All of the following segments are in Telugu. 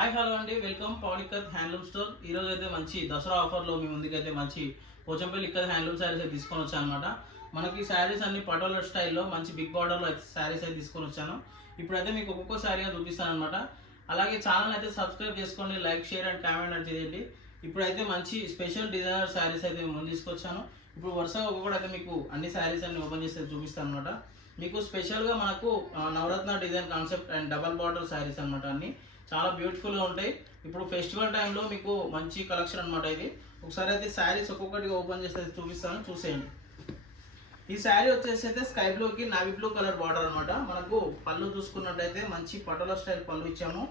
హాయ్ హలో అండి, welcome Pavan Ikkat handloom store. ఈరోజు అయితే మంచి దసరా ఆఫర్లో మీ ముందుకైతే మంచి పోచంపల్లి ఇక్కత్ హ్యాండ్లూమ్ శారీస్ అయితే తీసుకొని వచ్చాను అనమాట. మనకి శారీస్ అన్ని పటోలా స్టైల్లో మంచి బిగ్ బార్డర్లో అయితే శారీస్ అయితే తీసుకొని వచ్చాను. ఇప్పుడైతే మీకు ఒక్కొక్క శారీగా చూపిస్తాను అనమాట. అలాగే ఛానల్ అయితే సబ్స్క్రైబ్ చేసుకోండి, లైక్ షేర్ అండ్ కామెంట్ అని చేయండి. ఇప్పుడైతే మంచి స్పెషల్ డిజైనర్ శారీస్ అయితే ముందు తీసుకొచ్చాను. ఇప్పుడు వరుసగా ఒక్కొక్కటి అయితే మీకు అన్ని శారీస్ అన్ని ఓపెన్ చేసి చూపిస్తాను అనమాట. మీకు స్పెషల్గా మనకు Navaratna design concept and double border saris అనమాట. అన్ని చాలా బ్యూటిఫుల్గా ఉంటాయి. ఇప్పుడు ఫెస్టివల్ టైంలో మీకు మంచి కలెక్షన్ అనమాట. ఇది ఒకసారి అయితే శారీస్ ఒక్కొక్కటిగా ఓపెన్ చేసి చూపిస్తాను, చూసేయండి. ఈ శారీ వచ్చేసి అయితే స్కై బ్లూకి నావీ బ్లూ కలర్ బార్డర్ అనమాట. మనకు పళ్ళు చూసుకున్నట్టయితే మంచి పటోలా స్టైల్ పళ్ళు ఇచ్చాము.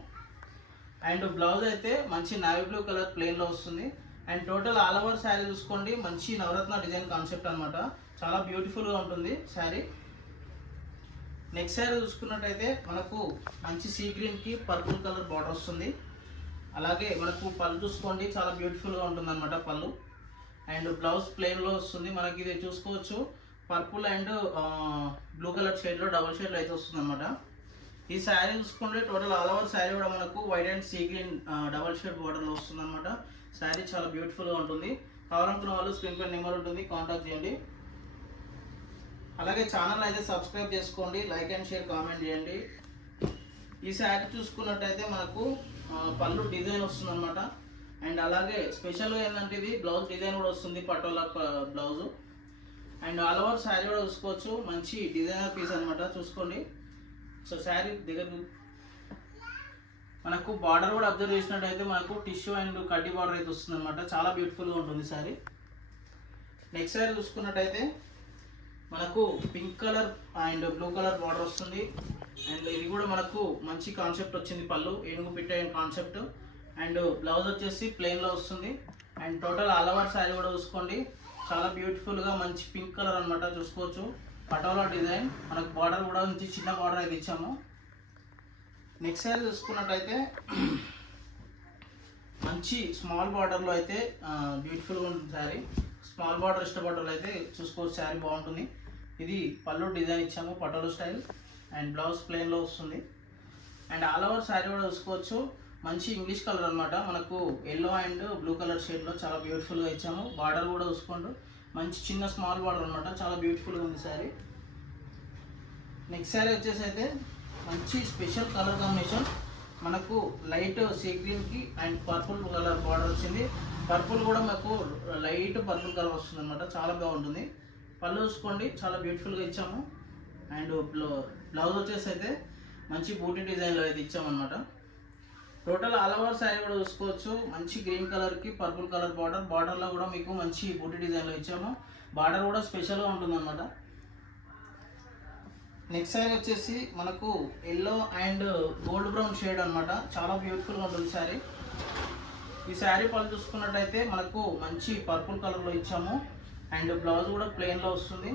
అండ్ బ్లౌజ్ అయితే మంచి నావీ బ్లూ కలర్ ప్లెయిన్లో వస్తుంది. And total all over sari చూసుకోండి, మంచి నవరత్న డిజైన్ కాన్సెప్ట్ అనమాట. చాలా బ్యూటిఫుల్గా ఉంటుంది శారీ. నెక్స్ట్ శారీ చూసుకున్నట్టయితే మనకు మంచి సీ గ్రీన్కి పర్పుల్ కలర్ బార్డర్ వస్తుంది. అలాగే మనకు పళ్ళు చూసుకోండి, చాలా బ్యూటిఫుల్గా ఉంటుంది అనమాట పళ్ళు. అండ్ బ్లౌజ్ ప్లెయిన్లో వస్తుంది. మనకి ఇది చూసుకోవచ్చు, పర్పుల్ అండ్ బ్లూ కలర్ షేడ్లో డబల్ షేడ్లో అయితే వస్తుంది అనమాట. ఈ శారీ చూసుకుంటే టోటల్ ఆల్ ఓవర్ శారీ కూడా మనకు white and sea green double shade బార్డర్లో వస్తుంది అనమాట. శారీ చాలా బ్యూటిఫుల్గా ఉంటుంది. కావాలనుకున్న వాళ్ళు స్క్రీన్ పై నెంబర్ ఉంటుంది, కాంటాక్ట్ చేయండి. అలాగే ఛానల్ అయితే సబ్స్క్రైబ్ చేసుకోండి, లైక్ అండ్ షేర్ కామెంట్ చేయండి. ఈ శారీ చూసుకున్నట్టయితే మనకు పళ్ళు డిజైన్ వస్తుంది అనమాట. అండ్ అలాగే స్పెషల్గా ఏంటంటే ఇది బ్లౌజ్ డిజైన్ కూడా వస్తుంది, patola blouse. And all over sari కూడా చూసుకోవచ్చు, మంచి డిజైనర్ పీస్ అనమాట. చూసుకోండి. సో శారీ దగ్గర మనకు బార్డర్ కూడా అబ్జర్వ్ చేసినట్టయితే మనకు టిష్యూ అండ్ కడ్డీ బార్డర్ అయితే వస్తుంది అనమాట. చాలా బ్యూటిఫుల్గా ఉంటుంది శారీ. నెక్స్ట్ శారీ చూసుకున్నట్టయితే మనకు pink colour and blue colour border వస్తుంది. అండ్ ఇది కూడా మనకు మంచి కాన్సెప్ట్ వచ్చింది, పళ్ళు ఏనుగు పిట్ట కాన్సెప్ట్. అండ్ బ్లౌజ్ వచ్చేసి ప్లెయిన్లో వస్తుంది. And total all over sari కూడా చూసుకోండి, చాలా బ్యూటిఫుల్గా మంచి పింక్ కలర్ అనమాట. చూసుకోవచ్చు, పటోలా డిజైన్. మనకు బార్డర్ కూడా మంచి చిన్న బార్డర్ అయితే ఇచ్చాము. నెక్స్ట్ శారీ చూసుకున్నట్టయితే మంచి స్మాల్ బార్డర్లో అయితే బ్యూటిఫుల్గా ఉంటుంది శారీ. స్మాల్ బార్డర్ ఇష్టపడ్డలు అయితే చూసుకోవచ్చు, శారీ బాగుంటుంది. ఇది పళ్ళు డిజైన్ ఇచ్చాము, పటోలా స్టైల్. అండ్ బ్లౌజ్ ప్లెయిన్లో వస్తుంది. అండ్ ఆల్ ఓవర్ శారీ కూడా చూసుకోవచ్చు, మంచి ఇంగ్లీష్ కలర్ అనమాట. మనకు ఎల్లో అండ్ బ్లూ కలర్ షేడ్లో చాలా బ్యూటిఫుల్గా ఇచ్చాము. బార్డర్ కూడా చూసుకోండి, మంచి చిన్న స్మాల్ బార్డర్ అనమాట. చాలా బ్యూటిఫుల్గా ఉంది శారీ. నెక్స్ట్ శారీ వచ్చేసి అయితే మంచి స్పెషల్ కలర్ కాంబినేషన్. మనకు లైట్ సీ గ్రీన్కి అండ్ పర్పుల్ కలర్ బార్డర్ వచ్చింది. పర్పుల్ కూడా మనకు లైట్ పర్పుల్ కలర్ వస్తుంది అనమాట. చాలా బాగుంటుంది. పళ్ళు చూసుకోండి, చాలా బ్యూటిఫుల్గా ఇచ్చాము. అండ్ బ్లౌజ్ వచ్చేసి అయితే మంచి బూటీ డిజైన్లో అయితే ఇచ్చామన్నమాట. టోటల్ ఆల్ ఓవర్ శారీ కూడా చూసుకోవచ్చు, మంచి గ్రీన్ కలర్కి పర్పుల్ కలర్ బార్డర్. బార్డర్లో కూడా మీకు మంచి బూటీ డిజైన్లో ఇచ్చాము. బార్డర్ కూడా స్పెషల్గా ఉంటుంది అనమాట. నెక్స్ట్ శారీ వచ్చేసి మనకు yellow and gold brown shade అనమాట. చాలా బ్యూటిఫుల్గా ఉంటుంది శారీ. ఈ శారీ పళ్ళు చూసుకున్నట్టయితే మనకు మంచి పర్పుల్ కలర్లో ఇచ్చాము. అండ్ బ్లౌజ్ కూడా ప్లెయిన్లో వస్తుంది.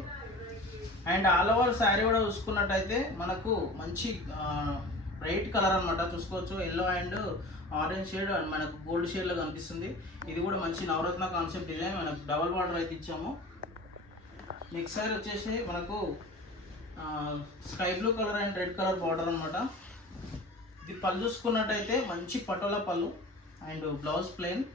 అండ్ ఆల్ ఓవర్ శారీ కూడా చూసుకున్నట్టయితే మనకు మంచి బ్రైట్ కలర్ అనమాట. చూసుకోవచ్చు, yellow and orange shade and మనకు గోల్డ్ షేడ్లో కనిపిస్తుంది. ఇది కూడా మంచి నవరత్న కాన్సెప్ట్ డిజైన్. మనకు డబల్ బార్డర్ అయితే ఇచ్చాము. నెక్స్ట్ శారీ వచ్చేసి మనకు sky blue colour and red colour border అనమాట. ఇది పళ్ళు చూసుకున్నట్టయితే మంచి పటోలా పళ్ళు and blouse plain.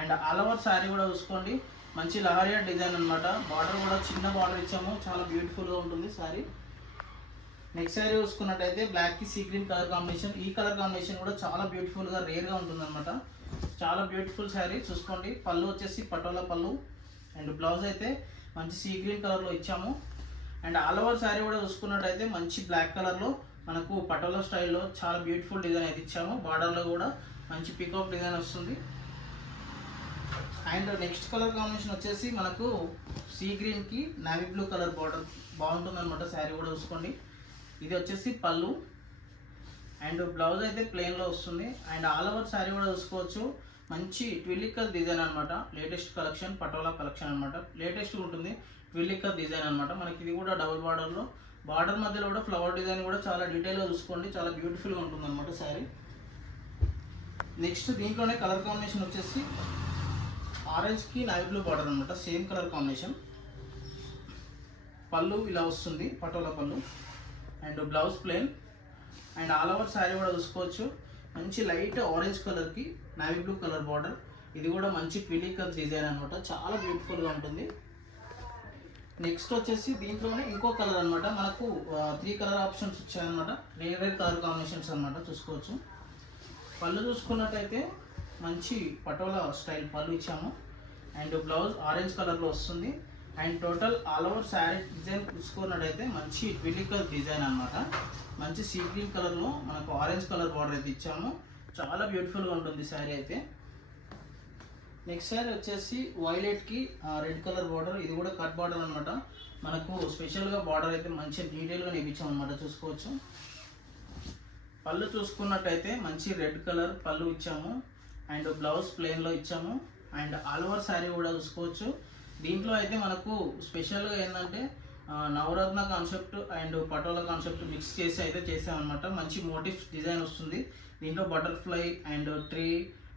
And all over sari కూడా చూసుకోండి, మంచి లహరియా డిజైన్ అనమాట. బార్డర్ కూడా చిన్న బార్డర్ ఇచ్చాము, చాలా బ్యూటిఫుల్గా ఉంటుంది శారీ. నెక్స్ట్ శారీ చూసుకున్నట్టయితే బ్లాక్కి సీ గ్రీన్ కలర్ కాంబినేషన్. ఈ కలర్ కాంబినేషన్ కూడా చాలా బ్యూటిఫుల్గా రేర్గా ఉంటుంది అనమాట. చాలా బ్యూటిఫుల్ శారీ. చూసుకోండి, పళ్ళు వచ్చేసి పటోలా పళ్ళు అండ్ బ్లౌజ్ అయితే మంచి సీ గ్రీన్ కలర్లో ఇచ్చాము. అండ్ ఆల్ ఓవర్ శారీ కూడా చూసుకున్నట్టయితే మంచి బ్లాక్ కలర్లో మనకు పటోలా స్టైల్లో చాలా బ్యూటిఫుల్ డిజైన్ అయితే ఇచ్చాము. బార్డర్లో కూడా మంచి పికాక్ డిజైన్ వస్తుంది. అండ్ నెక్స్ట్ కలర్ కాంబినేషన్ వచ్చేసి మనకు సీ గ్రీన్కి నావీ బ్లూ కలర్ బార్డర్ బాగుంటుంది అనమాట. శారీ కూడా చూసుకోండి, ఇది వచ్చేసి పళ్ళు అండ్ బ్లౌజ్ అయితే ప్లెయిన్లో వస్తుంది. అండ్ ఆల్ ఓవర్ శారీ కూడా చూసుకోవచ్చు, మంచి ట్విల్లికల్ డిజైన్ అనమాట. లేటెస్ట్ కలెక్షన్, పటోలా కలెక్షన్ అనమాట. లేటెస్ట్ ఉంటుంది, ట్విల్లికల్ డిజైన్ అనమాట. మనకి ఇది కూడా డబుల్ బార్డర్లో, బార్డర్ మధ్యలో కూడా ఫ్లవర్ డిజైన్ కూడా చాలా డీటెయిల్గా చూసుకోండి, చాలా బ్యూటిఫుల్గా ఉంటుంది అనమాట శారీ. నెక్స్ట్ దీంట్లోనే కలర్ కాంబినేషన్ వచ్చేసి ఆరెంజ్కి నావీ బ్లూ బార్డర్ అనమాట. Same colour combination. పళ్ళు ఇలా వస్తుంది, పటోలా పళ్ళు and blouse plain. And all over sari కూడా చూసుకోవచ్చు, మంచి లైట్ ఆరెంజ్ కలర్కి నావీ బ్లూ కలర్ బార్డర్. ఇది కూడా మంచి ట్విలికర్ డిజైన్ అనమాట, చాలా బ్యూటిఫుల్గా ఉంటుంది. నెక్స్ట్ వచ్చేసి దీంట్లోనే ఇంకో కలర్ అనమాట, మనకు 3 కలర్ ఆప్షన్స్ వచ్చాయన్నమాట, వేరే కలర్ కాంబినేషన్స్ అనమాట, చూసుకోవచ్చు. పళ్ళు చూసుకున్నట్టయితే మంచి పటోలా స్టైల్ పళ్ళు ఇచ్చాము. అండ్ బ్లౌజ్ ఆరెంజ్ కలర్లో వస్తుంది. And total all over sari design చూసుకున్నట్టయితే మంచి ట్విలికర్ డిజైన్ అనమాట, మంచి సీ గ్రీన్ కలర్లో మనకు ఆరెంజ్ కలర్ బార్డర్ అయితే ఇచ్చాము. చాలా బ్యూటిఫుల్గా ఉంటుంది శారీ అయితే. నెక్స్ట్ శారీ వచ్చేసి వైలెట్కి రెడ్ కలర్ బార్డర్. ఇది కూడా కట్ బార్డర్ అనమాట, మనకు స్పెషల్గా బార్డర్ అయితే మంచి డీటెయిల్గా నేర్పించాం అనమాట, చూసుకోవచ్చు. పళ్ళు చూసుకున్నట్టయితే మంచి రెడ్ కలర్ పళ్ళు ఇచ్చాము. అండ్ బ్లౌజ్ ప్లెయిన్లో ఇచ్చాము. అండ్ ఆల్ ఓవర్ శారీ కూడా చూసుకోవచ్చు. దీంట్లో అయితే మనకు స్పెషల్గా ఏంటంటే Navaratna concept and Patola concept mix చేసి అయితే చేసామన్నమాట. మంచి మోటివ్స్ డిజైన్ వస్తుంది దీంట్లో, బటర్ఫ్లై అండ్ ట్రీ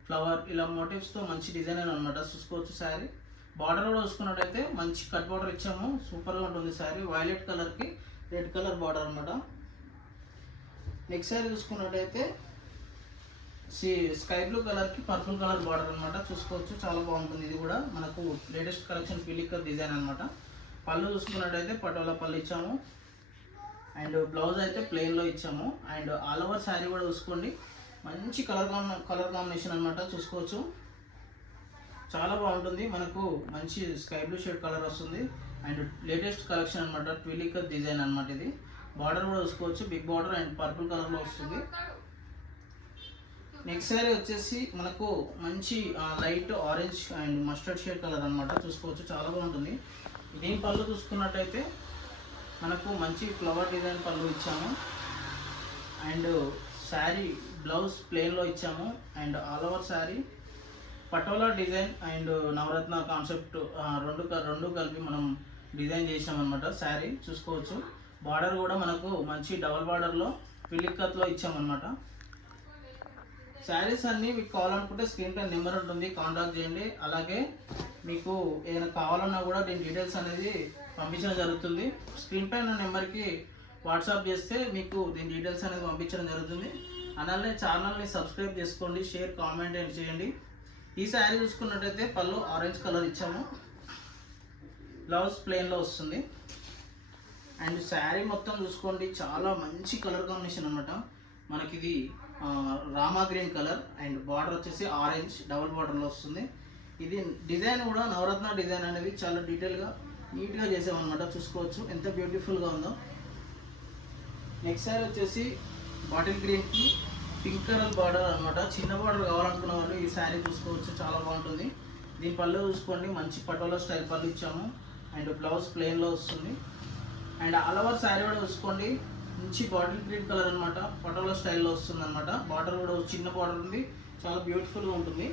ఫ్లవర్ ఇలా మోటివ్స్తో మంచి డిజైన్ అనమాట, చూసుకోవచ్చు. శారీ బార్డర్ కూడా చూసుకున్నట్టయితే మంచి కట్ బార్డర్ ఇచ్చాము, సూపర్గా ఉంటుంది శారీ. వైలెట్ కలర్కి రెడ్ కలర్ బార్డర్ అనమాట. నెక్స్ట్ శారీ చూసుకున్నట్టయితే స్కై బ్లూ కలర్కి పర్పుల్ కలర్ బార్డర్ అనమాట, చూసుకోవచ్చు. చాలా బాగుంటుంది. ఇది కూడా మనకు లేటెస్ట్ కలెక్షన్ ట్విలికర్ డిజైన్ అనమాట. పళ్ళు చూసుకున్నట్టయితే పటోలా పళ్ళు ఇచ్చాము. అండ్ బ్లౌజ్ అయితే ప్లెయిన్లో ఇచ్చాము. అండ్ ఆల్ ఓవర్ శారీ కూడా చూసుకోండి, మంచి కలర్ కాంబినేషన్ అనమాట, చూసుకోవచ్చు. చాలా బాగుంటుంది. మనకు మంచి స్కై బ్లూ షేడ్ కలర్ వస్తుంది. అండ్ లేటెస్ట్ కలెక్షన్ అనమాట, ట్విలికర్ డిజైన్ అనమాట. ఇది బార్డర్ కూడా చూసుకోవచ్చు, బిగ్ బార్డర్ అండ్ పర్పుల్ కలర్లో వస్తుంది. నెక్స్ట్ శారీ వచ్చేసి మనకు మంచి light orange and mustard shade colour అనమాట, చూసుకోవచ్చు. చాలా బాగుంటుంది. దీని పళ్ళు చూసుకున్నట్టయితే మనకు మంచి ఫ్లవర్ డిజైన్ పళ్ళు ఇచ్చాము. అండ్ శారీ బ్లౌజ్ ప్లెయిన్లో ఇచ్చాము. And all over sari Patola design and Navaratna concept రెండు కలిపి మనం డిజైన్ చేసామన్నమాట. శారీ చూసుకోవచ్చు. బార్డర్ కూడా మనకు మంచి డబల్ బార్డర్లో ట్విలికర్లో ఇచ్చామన్నమాట. శారీస్ అన్నీ మీకు కావాలనుకుంటే స్క్రీన్ పై నెంబర్ ఉంటుంది, కాంటాక్ట్ చేయండి. అలాగే మీకు ఏదైనా కావాలన్నా కూడా దీని డీటెయిల్స్ అనేది పంపించడం జరుగుతుంది. స్క్రీన్ పై ఉన్న నెంబర్కి వాట్సాప్ చేస్తే మీకు దీని డీటెయిల్స్ అనేది పంపించడం జరుగుతుంది. అలానే ఛానల్ని సబ్స్క్రైబ్ చేసుకోండి, షేర్ కామెంట్ అండ్ చేయండి. ఈ శారీ చూసుకున్నట్టయితే పళ్ళు ఆరెంజ్ కలర్ ఇచ్చాము, బ్లౌజ్ ప్లెయిన్లో వస్తుంది. అండ్ శారీ మొత్తం చూసుకోండి, చాలా మంచి కలర్ కాంబినేషన్ అనమాట. మనకి ఇది Rama green colour and border వచ్చేసి ఆరెంజ్ డబుల్ బార్డర్లో వస్తుంది. ఇది డిజైన్ కూడా నవరత్న డిజైన్ అనేది చాలా డీటెయిల్గా నీట్గా చేసామన్నమాట, చూసుకోవచ్చు ఎంత బ్యూటిఫుల్గా ఉందో. నెక్స్ట్ శారీ వచ్చేసి బాటిల్ గ్రీన్కి పింక్ కలర్ బార్డర్ అనమాట. చిన్న బార్డర్ కావాలనుకున్న వాళ్ళు ఈ శారీ చూసుకోవచ్చు, చాలా బాగుంటుంది. దీని పళ్ళు చూసుకోండి, మంచి పటోలా స్టైల్ పళ్ళు ఇచ్చాము. అండ్ బ్లౌజ్ ప్లెయిన్లో వస్తుంది. అండ్ ఆల్ ఓవర్ శారీ కూడా చూసుకోండి, మంచి బాటిల్ గ్రీన్ కలర్ అనమాట, పటోలా స్టైల్లో వస్తుంది అనమాట. బార్డర్ కూడా చిన్న బార్డర్ ఉంది, చాలా బ్యూటిఫుల్గా ఉంటుంది.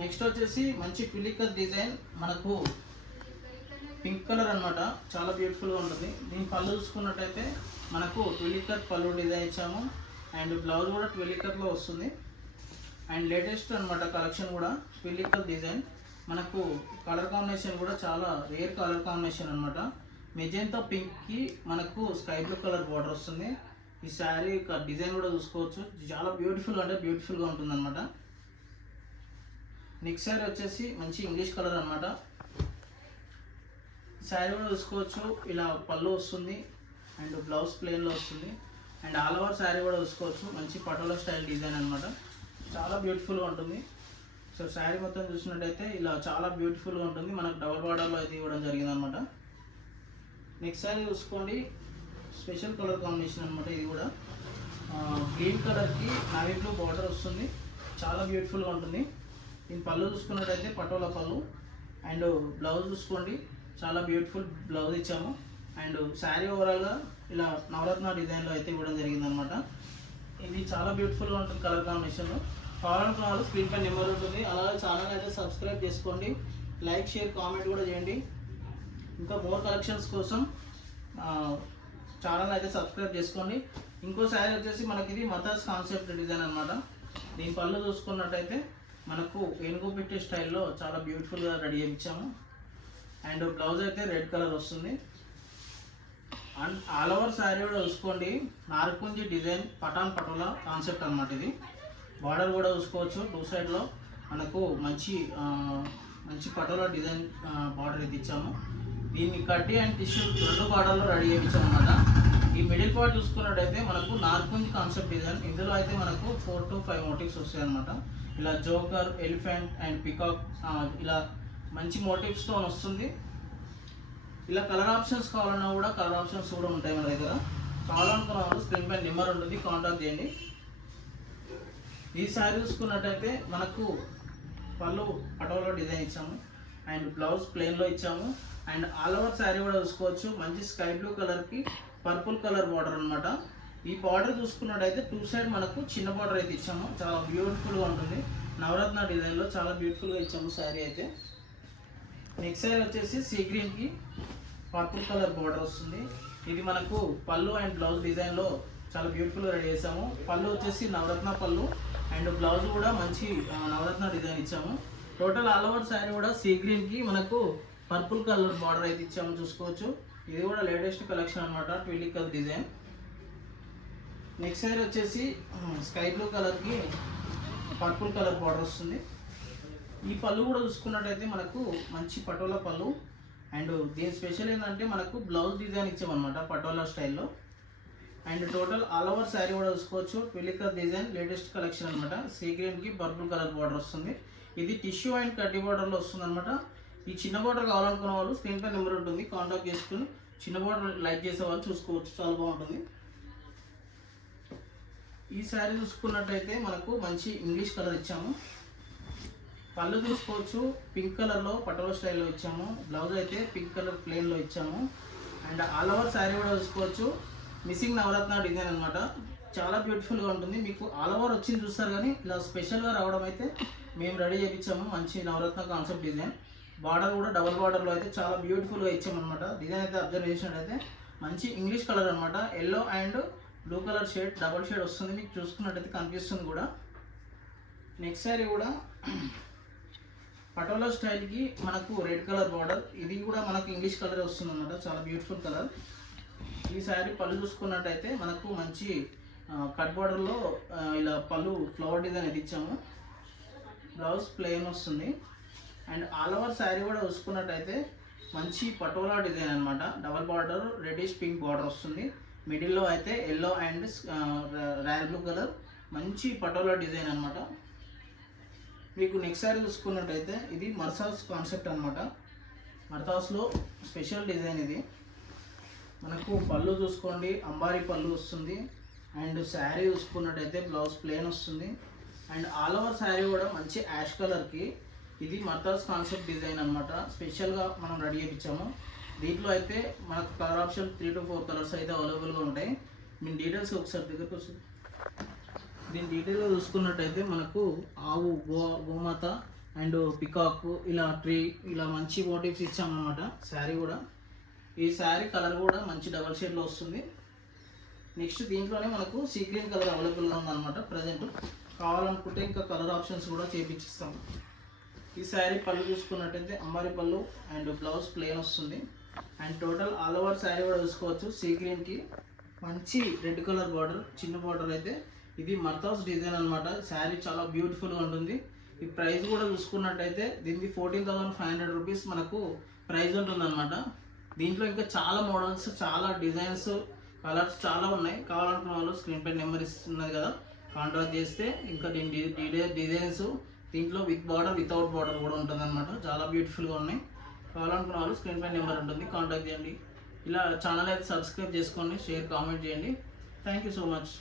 నెక్స్ట్ వచ్చేసి మంచి ట్విలికర్ డిజైన్, మనకు పింక్ కలర్ అనమాట, చాలా బ్యూటిఫుల్గా ఉంటుంది. దీని పళ్ళు చూసుకున్నట్టయితే మనకు ట్విలికర్ పళ్ళు డిజైన్ ఇచ్చాము. అండ్ బ్లౌజ్ కూడా ట్విలికర్లో వస్తుంది. అండ్ లేటెస్ట్ అనమాట కలెక్షన్ కూడా ట్విలికర్ డిజైన్. మనకు కలర్ కాంబినేషన్ కూడా చాలా రేర్ కలర్ కాంబినేషన్ అనమాట. మెజెంటో పింక్కి మనకు స్కై బ్లూ కలర్ బార్డర్ వస్తుంది. ఈ శారీ డిజైన్ కూడా చూసుకోవచ్చు, చాలా బ్యూటిఫుల్ అంటే బ్యూటిఫుల్గా ఉంటుంది అనమాట. నెక్స్ట్ శారీ వచ్చేసి మంచి ఇంగ్లీష్ కలర్ అనమాట. శారీ కూడా చూసుకోవచ్చు, ఇలా పళ్ళు వస్తుంది అండ్ బ్లౌజ్ ప్లెయిన్లో వస్తుంది. అండ్ ఆల్ ఓవర్ శారీ కూడా చూసుకోవచ్చు, మంచి పటోలా స్టైల్ డిజైన్ అనమాట, చాలా బ్యూటిఫుల్గా ఉంటుంది. సో శారీ మొత్తం చూసినట్టయితే ఇలా చాలా బ్యూటిఫుల్గా ఉంటుంది. మనకు డబల్ బార్డర్లో అయితే ఇవ్వడం జరిగింది అనమాట. నెక్స్ట్ శారీ చూసుకోండి, స్పెషల్ కలర్ కాంబినేషన్ అనమాట. ఇది కూడా గ్రీన్ కలర్కి నావీ బ్లూ బార్డర్ వస్తుంది, చాలా బ్యూటిఫుల్గా ఉంటుంది. దీని పళ్ళు చూసుకున్నట్టయితే పటోలా పళ్ళు. అండ్ బ్లౌజ్ చూసుకోండి, చాలా బ్యూటిఫుల్ బ్లౌజ్ ఇచ్చాము. అండ్ శారీ ఓవరాల్గా ఇలా నవరత్న డిజైన్లో అయితే ఇవ్వడం జరిగింది అనమాట. ఇది చాలా బ్యూటిఫుల్గా ఉంటుంది కలర్ కాంబినేషన్. కావాలనుకున్న వాళ్ళు స్క్రీన్ పై నెంబర్ ఉంటుంది. అలాగే ఛానల్ అయితే సబ్స్క్రైబ్ చేసుకోండి, లైక్ షేర్ కామెంట్ కూడా చేయండి. ఇంకా మోర్ కలెక్షన్స్ కోసం ఛానల్ అయితే సబ్స్క్రైబ్ చేసుకోండి. ఇంకో శారీ వచ్చేసి మనకి ఇది మతాస్ కాన్సెప్ట్ డిజైన్ అనమాట. దీని పళ్ళు చూసుకున్నట్టయితే మనకు ఏనుగు పెట్టే స్టైల్లో చాలా బ్యూటిఫుల్గా రెడీ చేయించాము. అండ్ బ్లౌజ్ అయితే రెడ్ కలర్ వస్తుంది. అండ్ ఆల్ ఓవర్ శారీ కూడా చూసుకోండి, నార్కుంజి డిజైన్ పటాన్ పటోలా కాన్సెప్ట్ అనమాట. ఇది బార్డర్ కూడా చూసుకోవచ్చు, టూ సైడ్లో మనకు మంచి పటోలా డిజైన్ బార్డర్ ఇది ఇచ్చాము. దీన్ని కట్టి అండ్ టిష్యూ రెండు బార్డర్లో రెడీ చేయించాము అనమాట. ఈ మిడిల్ పార్ట్ చూసుకున్నట్టయితే మనకు నార్కుంజి కాన్సెప్ట్ డిజైన్. ఇందులో అయితే మనకు 4 to 5 మోటివ్స్ వస్తాయి అనమాట. ఇలా జోకర్, ఎలిఫెంట్ అండ్ పికాక్ ఇలా మంచి మోటివ్స్తో వస్తుంది. ఇలా కలర్ ఆప్షన్స్ కావాలన్నా కూడా కలర్ ఆప్షన్స్ కూడా ఉంటాయి మన దగ్గర. కావాలనుకున్న వాళ్ళు స్క్రీన్ పైన నెంబర్ ఉంటుంది, కాంటాక్ట్ చేయండి. ఈ శారీ చూసుకున్నట్టయితే మనకు పళ్ళు పటోలా డిజైన్ ఇచ్చాము అండ్ బ్లౌజ్ ప్లెయిన్లో ఇచ్చాము. అండ్ ఆల్ ఓవర్ శారీ కూడా చూసుకోవచ్చు, మంచి స్కై బ్లూ కలర్కి పర్పుల్ కలర్ బార్డర్ అనమాట. ఈ బార్డర్ చూసుకున్నట్టయితే టూ సైడ్ మనకు చిన్న బార్డర్ అయితే ఇచ్చాము, చాలా బ్యూటిఫుల్గా ఉంటుంది. నవరత్న డిజైన్లో చాలా బ్యూటిఫుల్గా ఇచ్చాము శారీ అయితే. నెక్స్ట్ శారీ వచ్చేసి సీ గ్రీన్కి పర్పుల్ కలర్ బార్డర్ వస్తుంది. ఇది మనకు పళ్ళు అండ్ బ్లౌజ్ డిజైన్లో చాలా బ్యూటిఫుల్గా రెడీ చేసాము. పళ్ళు వచ్చేసి నవరత్న పళ్ళు అండ్ బ్లౌజ్ కూడా మంచి నవరత్న డిజైన్ ఇచ్చాము. టోటల్ ఆల్ ఓవర్ శారీ కూడా సీ గ్రీన్కి మనకు పర్పుల్ కలర్ బార్డర్ అయితే ఇచ్చాము, చూసుకోవచ్చు. ఇది కూడా లేటెస్ట్ కలెక్షన్ అనమాట, ట్విల్లీ కలర్ డిజైన్. నెక్స్ట్ శారీ వచ్చేసి స్కై బ్లూ కలర్కి పర్పుల్ కలర్ బార్డర్ వస్తుంది. ఈ పళ్ళు కూడా చూసుకున్నట్టయితే మనకు మంచి పటోలా పళ్ళు అండ్ దీని స్పెషల్ ఏంటంటే మనకు బ్లౌజ్ డిజైన్ ఇచ్చామన్నమాట పటోలా స్టైల్లో. And total all over sari కూడా చూసుకోవచ్చు, ట్విల్లీ కలర్ డిజైన్ లేటెస్ట్ కలెక్షన్ అనమాట. సీ గ్రీన్కి పర్పుల్ కలర్ బార్డర్ వస్తుంది. ఇది టిష్యూ అండ్ కడ్డీ బార్డర్లో వస్తుంది అనమాట. ఈ చిన్న బార్డర్ కావాలనుకున్న వాళ్ళు స్క్రీన్ పై నెంబర్ ఉంటుంది, కాంటాక్ట్ చేసుకుని చిన్న బార్డర్ లైక్ చేసే వాళ్ళు చూసుకోవచ్చు, చాలా బాగుంటుంది. ఈ శారీ చూసుకున్నట్టయితే మనకు మంచి ఇంగ్లీష్ కలర్ ఇచ్చాము. పళ్ళు చూసుకోవచ్చు, పింక్ కలర్లో పటోలా స్టైల్లో ఇచ్చాము. బ్లౌజ్ అయితే పింక్ కలర్ ప్లెయిన్లో ఇచ్చాము. అండ్ ఆల్ ఓవర్ శారీ కూడా చూసుకోవచ్చు, మిస్సింగ్ నవరత్న డిజైన్ అనమాట. చాలా బ్యూటిఫుల్గా ఉంటుంది. మీకు ఆల్ ఓవర్ వచ్చింది చూస్తారు, కానీ ఇలా స్పెషల్గా రావడం అయితే మేము రెడీ చేయించాము. మంచి నవరత్న కాన్సెప్ట్ డిజైన్. బార్డర్ కూడా డబల్ బార్డర్లో అయితే చాలా బ్యూటిఫుల్గా ఇచ్చామన్నమాట. డిజైన్ అయితే అబ్జర్వ్ చేసినట్టయితే మంచి ఇంగ్లీష్ కలర్ అనమాట. Yellow and blue colour shade double shade వస్తుంది, మీకు చూసుకున్నట్టయితే కనిపిస్తుంది కూడా. నెక్స్ట్ శారీ కూడా పటోలా స్టైల్కి మనకు రెడ్ కలర్ బార్డర్, ఇది కూడా మనకు ఇంగ్లీష్ కలర్ వస్తుంది అనమాట, చాలా బ్యూటిఫుల్ కలర్. ఈ శారీ పళ్ళు చూసుకున్నట్టయితే మనకు మంచి కట్ బార్డర్లో ఇలా పళ్ళు ఫ్లవర్ డిజైన్ అయితే ఇచ్చాము. బ్లౌజ్ ప్లెయిన్ వస్తుంది. అండ్ ఆల్ ఓవర్ శారీ కూడా చూసుకున్నట్టయితే మంచి పటోలా డిజైన్ అనమాట. Double border reddish pink border వస్తుంది. మిడిల్లో అయితే yellow and royal blue colour మంచి పటోలా డిజైన్ అనమాట. మీకు నెక్స్ట్ శారీ చూసుకున్నట్టయితే ఇది మర్సాస్ కాన్సెప్ట్ అనమాట. మర్సాస్లో స్పెషల్ డిజైన్ ఇది. మనకు పళ్ళు చూసుకోండి, అంబారీ పళ్ళు వస్తుంది. అండ్ శారీ చూసుకున్నట్టయితే బ్లౌజ్ ప్లెయిన్ వస్తుంది. అండ్ ఆల్ ఓవర్ శారీ కూడా మంచి యాష్ కలర్కి ఇది మర్సాస్ కాన్సెప్ట్ డిజైన్ అనమాట. స్పెషల్గా మనం రెడీ చేయించాము. దీంట్లో అయితే మనకు కలర్ ఆప్షన్ 3 to 4 కలర్స్ అయితే అవైలబుల్గా ఉంటాయి. మీ డీటెయిల్స్ ఒకసారి దగ్గరకు వస్తుంది. దీని డీటెయిల్గా చూసుకున్నట్టయితే మనకు ఆవు, గోమాత అండ్ పికాక్, ఇలా ట్రీ, ఇలా మంచి మోటివ్స్ ఇచ్చామన్నమాట. శారీ కూడా ఈ శారీ కలర్ కూడా మంచి డబల్ షేడ్లో వస్తుంది. నెక్స్ట్ దీంట్లోనే మనకు సీ గ్రీన్ కలర్ అవైలబుల్గా ఉందన్నమాట ప్రజెంట్. కావాలనుకుంటే ఇంకా కలర్ ఆప్షన్స్ కూడా చేపించిస్తాము. ఈ శారీ పళ్ళు చూసుకున్నట్టయితే అంబారీ పళ్ళు అండ్ బ్లౌజ్ ప్లెయిన్ వస్తుంది. And total all over sari కూడా చూసుకోవచ్చు, సీ గ్రీన్కి మంచి రెడ్ కలర్ బార్డర్, చిన్న బార్డర్ అయితే ఇది మర్సాస్ డిజైన్ అనమాట. శారీ చాలా బ్యూటిఫుల్గా ఉంటుంది. ఈ ప్రైస్ కూడా చూసుకున్నట్టయితే దీనికి 14,500 రూపీస్ మనకు ప్రైస్ ఉంటుందన్నమాట. దీంట్లో ఇంకా చాలా మోడల్స్, చాలా డిజైన్స్, కలర్స్ చాలా ఉన్నాయి. కావాలనుకున్న వాళ్ళు స్క్రీన్ పై నెంబర్ ఇస్తున్నది కదా, కాంటాక్ట్ చేస్తే ఇంకా దీని డిజైన్స్ దీంట్లో విత్ బార్డర్, వితౌట్ బార్డర్ కూడా ఉంటుందన్నమాట. చాలా బ్యూటిఫుల్గా ఉన్నాయి. కావాలనుకున్న వాళ్ళు స్క్రీన్ పై నెంబర్ ఉంటుంది, కాంటాక్ట్ చేయండి. ఇలా ఛానల్ అయితే సబ్స్క్రైబ్ చేసుకోండి, షేర్, కామెంట్ చేయండి. Thank you so much.